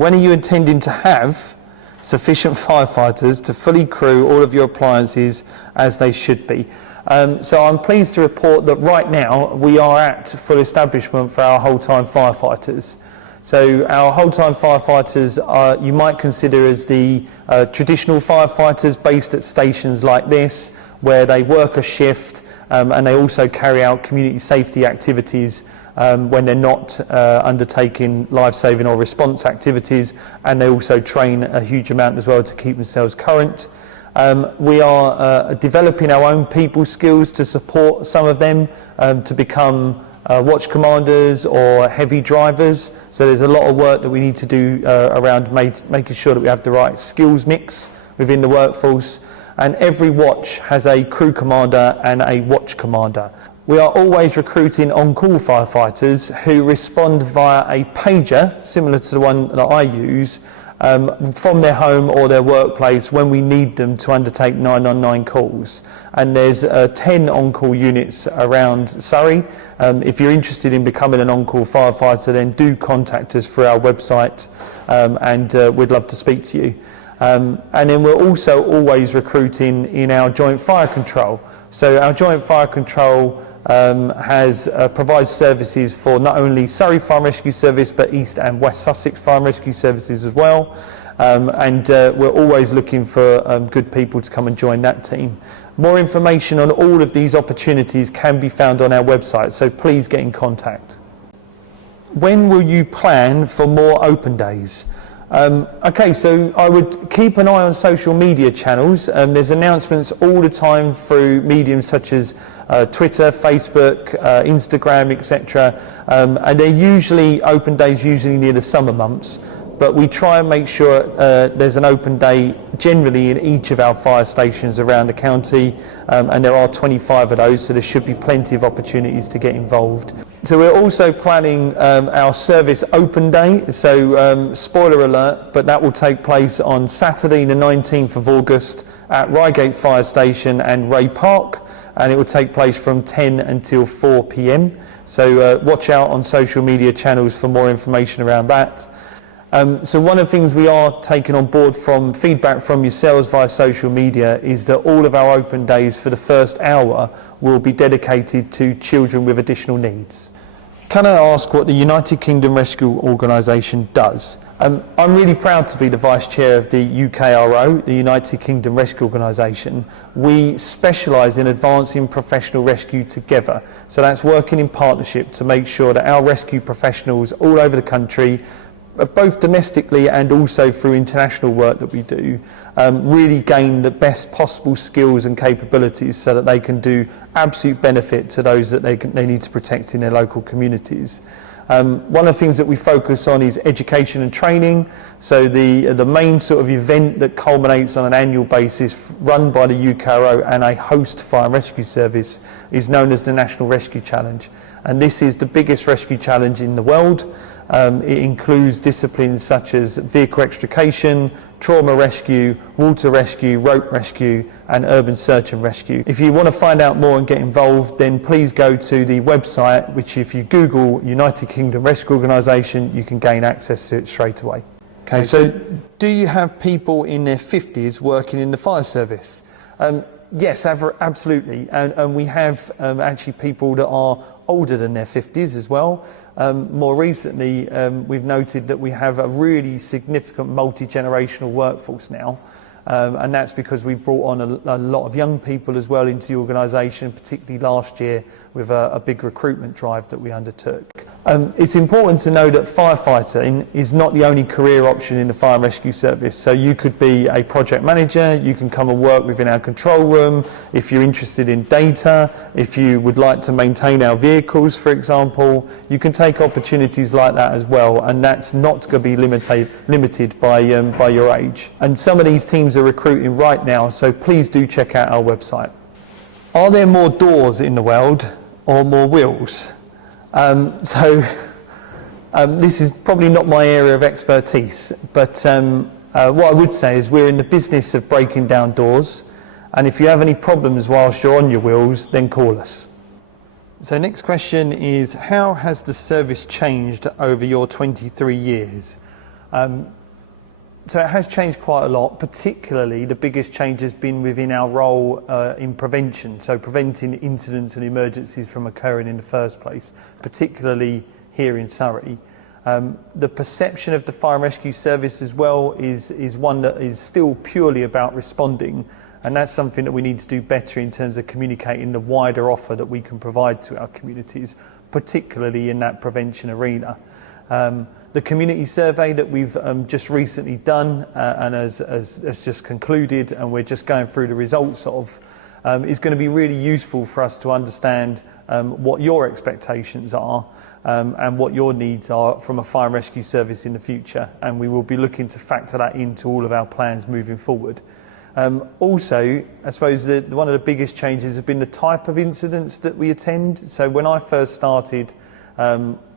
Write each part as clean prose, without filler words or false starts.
When are you intending to have sufficient firefighters to fully crew all of your appliances as they should be? So I'm pleased to report that right now we are at full establishment for our whole-time firefighters. So our whole-time firefighters are, you might consider as the traditional firefighters based at stations like this, where they work a shift and they also carry out community safety activities when they're not undertaking life-saving or response activities, and they also train a huge amount as well to keep themselves current. We are developing our own people skills to support some of them to become watch commanders or heavy drivers. So there's a lot of work that we need to do around making sure that we have the right skills mix within the workforce. And every watch has a crew commander and a watch commander. We are always recruiting on-call firefighters who respond via a pager, similar to the one that I use, from their home or their workplace when we need them to undertake 999 calls. And there's 10 on-call units around Surrey. If you're interested in becoming an on-call firefighter, then do contact us through our website and we'd love to speak to you. And then we're also always recruiting in our joint fire control. So our joint fire control provides services for not only Surrey Fire and Rescue Service but East and West Sussex Fire and Rescue Services as well, and we're always looking for good people to come and join that team. More information on all of these opportunities can be found on our website, so please get in contact. When will you plan for more open days? Okay, so I would keep an eye on social media channels. There's announcements all the time through mediums such as Twitter, Facebook, Instagram, etc. And they're usually open days, usually near the summer months. But we try and make sure there's an open day generally in each of our fire stations around the county, and there are 25 of those, so there should be plenty of opportunities to get involved. So we're also planning our service open day, so spoiler alert, but that will take place on Saturday the 19th of August at Reigate Fire Station and Ray Park, and it will take place from 10 until 4 p.m. So watch out on social media channels for more information around that. So one of the things we are taking on board from feedback from yourselves via social media is that all of our open days for the first hour will be dedicated to children with additional needs. Can I ask what the United Kingdom Rescue Organisation does? I'm really proud to be the Vice Chair of the UKRO, the United Kingdom Rescue Organisation. We specialise in advancing professional rescue together. So that's working in partnership to make sure that our rescue professionals all over the country, both domestically and also through international work that we do, really gain the best possible skills and capabilities so that they can do absolute benefit to those that they need to protect in their local communities. One of the things that we focus on is education and training. So the main sort of event that culminates on an annual basis run by the UKRO and a host fire and rescue service is known as the National Rescue Challenge. And this is the biggest rescue challenge in the world. It includes disciplines such as vehicle extrication, trauma rescue, water rescue, rope rescue and urban search and rescue. If you want to find out more and get involved, then please go to the website, which if you Google United Kingdom Rescue Organisation, you can gain access to it straight away. Okay, so do you have people in their 50s working in the fire service? Yes, absolutely, and we have actually people that are older than their 50s as well. More recently, we've noted that we have a really significant multi-generational workforce now, and that's because we've brought on a lot of young people as well into the organisation, particularly last year with a big recruitment drive that we undertook. It's important to know that firefighting is not the only career option in the fire and rescue service. So you could be a project manager, you can come and work within our control room, if you're interested in data, if you would like to maintain our vehicles, for example, you can take opportunities like that as well, and that's not going to be limited by your age. And some of these teams are recruiting right now, so please do check out our website. Are there more doors in the world or more wheels? This is probably not my area of expertise, but what I would say is we're in the business of breaking down doors, and if you have any problems whilst you're on your wheels, then call us. So next question is, how has the service changed over your 23 years? So it has changed quite a lot. Particularly, the biggest change has been within our role in prevention, so preventing incidents and emergencies from occurring in the first place, particularly here in Surrey. The perception of the fire and rescue service as well is one that is still purely about responding, and that's something that we need to do better in terms of communicating the wider offer that we can provide to our communities, particularly in that prevention arena. The community survey that we've just recently done and has just concluded, and we're just going through the results of, is going to be really useful for us to understand what your expectations are and what your needs are from a fire and rescue service in the future, and we will be looking to factor that into all of our plans moving forward. Also, I suppose one of the biggest changes has been the type of incidents that we attend. So when I first started,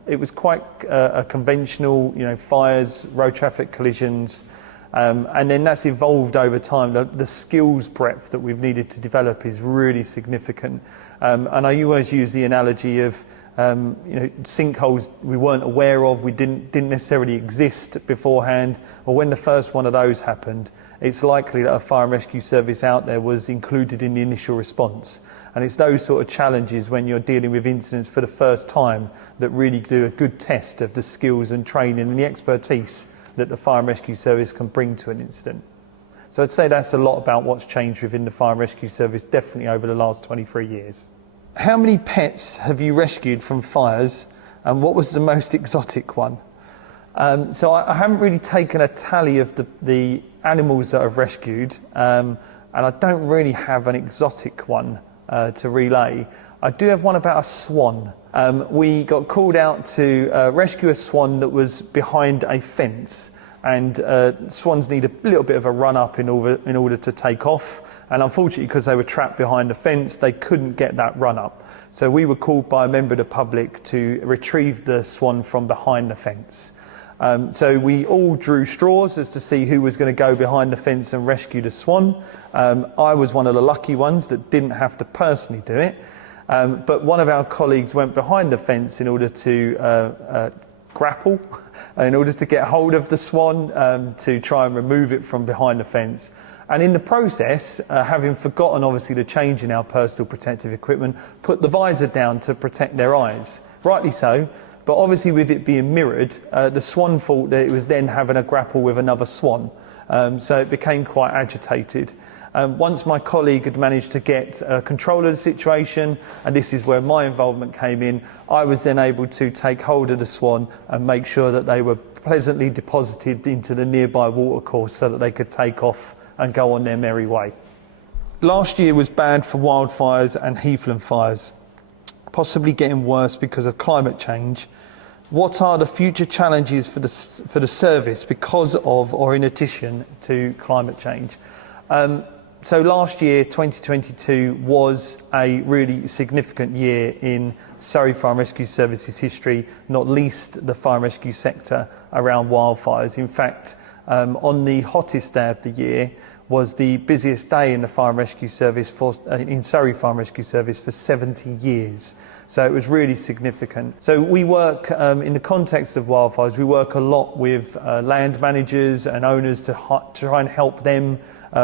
it was quite a conventional, fires, road traffic collisions, and then that's evolved over time. The skills breadth that we've needed to develop is really significant. And I always use the analogy of sinkholes we weren't aware of, we didn't necessarily exist beforehand, or when the first one of those happened, it's likely that a fire and rescue service out there was included in the initial response. And it's those sort of challenges when you're dealing with incidents for the first time that really do a good test of the skills and training and the expertise that the fire and rescue service can bring to an incident. So I'd say that's a lot about what's changed within the fire and rescue service, definitely over the last 23 years. How many pets have you rescued from fires, and what was the most exotic one? So I haven't really taken a tally of the animals that I've rescued, and I don't really have an exotic one to relay. I do have one about a swan. We got called out to rescue a swan that was behind a fence, and swans need a little bit of a run up in order to take off, and unfortunately, because they were trapped behind the fence, they couldn't get that run up. So we were called by a member of the public to retrieve the swan from behind the fence. So we all drew straws as to see who was going to go behind the fence and rescue the swan. I was one of the lucky ones that didn't have to personally do it, but one of our colleagues went behind the fence in order to grapple, in order to get hold of the swan, to try and remove it from behind the fence. And in the process, having forgotten obviously to change in our personal protective equipment, put the visor down to protect their eyes. Rightly so, but obviously with it being mirrored, the swan thought that it was then having a grapple with another swan. So it became quite agitated. Once my colleague had managed to get control of the situation, and this is where my involvement came in, I was then able to take hold of the swan and make sure that they were pleasantly deposited into the nearby watercourse so that they could take off and go on their merry way. Last year was bad for wildfires and heathland fires, possibly getting worse because of climate change. What are the future challenges for the service because of or in addition to climate change? So last year, 2022, was a really significant year in Surrey Fire and Rescue Services history, not least the fire and rescue sector around wildfires. In fact, on the hottest day of the year was the busiest day in the fire and rescue service in Surrey Fire and Rescue Service for 70 years. So it was really significant. So we work in the context of wildfires. We work a lot with land managers and owners to try and help them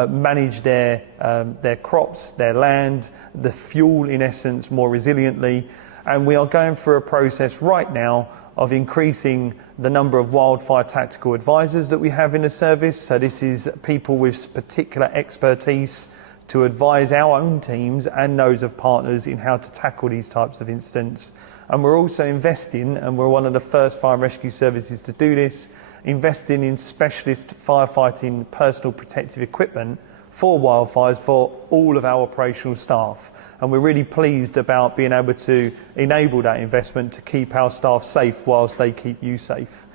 manage their crops, their land, the fuel in essence more resiliently. And we are going through a process right now of increasing the number of wildfire tactical advisors that we have in the service. So this is people with particular expertise to advise our own teams and those of partners in how to tackle these types of incidents. And we're also investing, and we're one of the first fire and rescue services to do this, investing in specialist firefighting personal protective equipment for wildfires for all of our operational staff. And we're really pleased about being able to enable that investment to keep our staff safe whilst they keep you safe.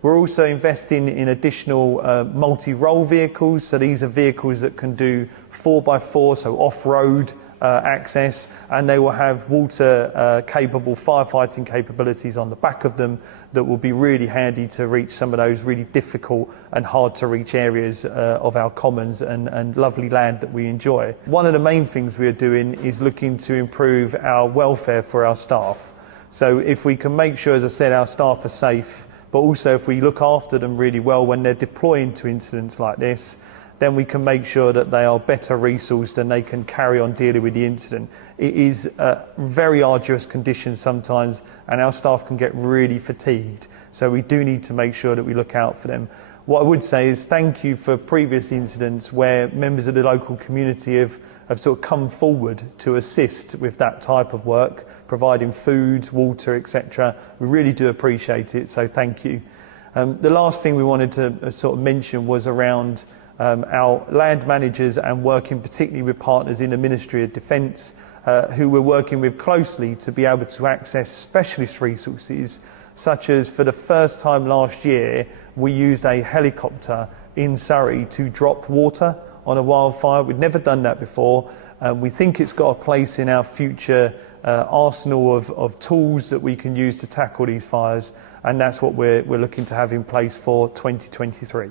We're also investing in additional multi-role vehicles. So these are vehicles that can do 4x4, so off-road access, and they will have water capable firefighting capabilities on the back of them that will be really handy to reach some of those really difficult and hard to reach areas of our commons and lovely land that we enjoy. One of the main things we are doing is looking to improve our welfare for our staff. So if we can make sure, as I said, our staff are safe, but also if we look after them really well when they're deploying to incidents like this, then we can make sure that they are better resourced and they can carry on dealing with the incident. It is very arduous conditions sometimes, and our staff can get really fatigued. So we do need to make sure that we look out for them. What I would say is thank you for previous incidents where members of the local community have sort of come forward to assist with that type of work, providing food, water, etc. We really do appreciate it, so thank you. The last thing we wanted to sort of mention was around our land managers and working particularly with partners in the Ministry of Defence who we're working with closely to be able to access specialist resources, such as for the first time last year we used a helicopter in Surrey to drop water on a wildfire. We'd never done that before. We think it's got a place in our future arsenal of tools that we can use to tackle these fires, and that's what we're looking to have in place for 2023.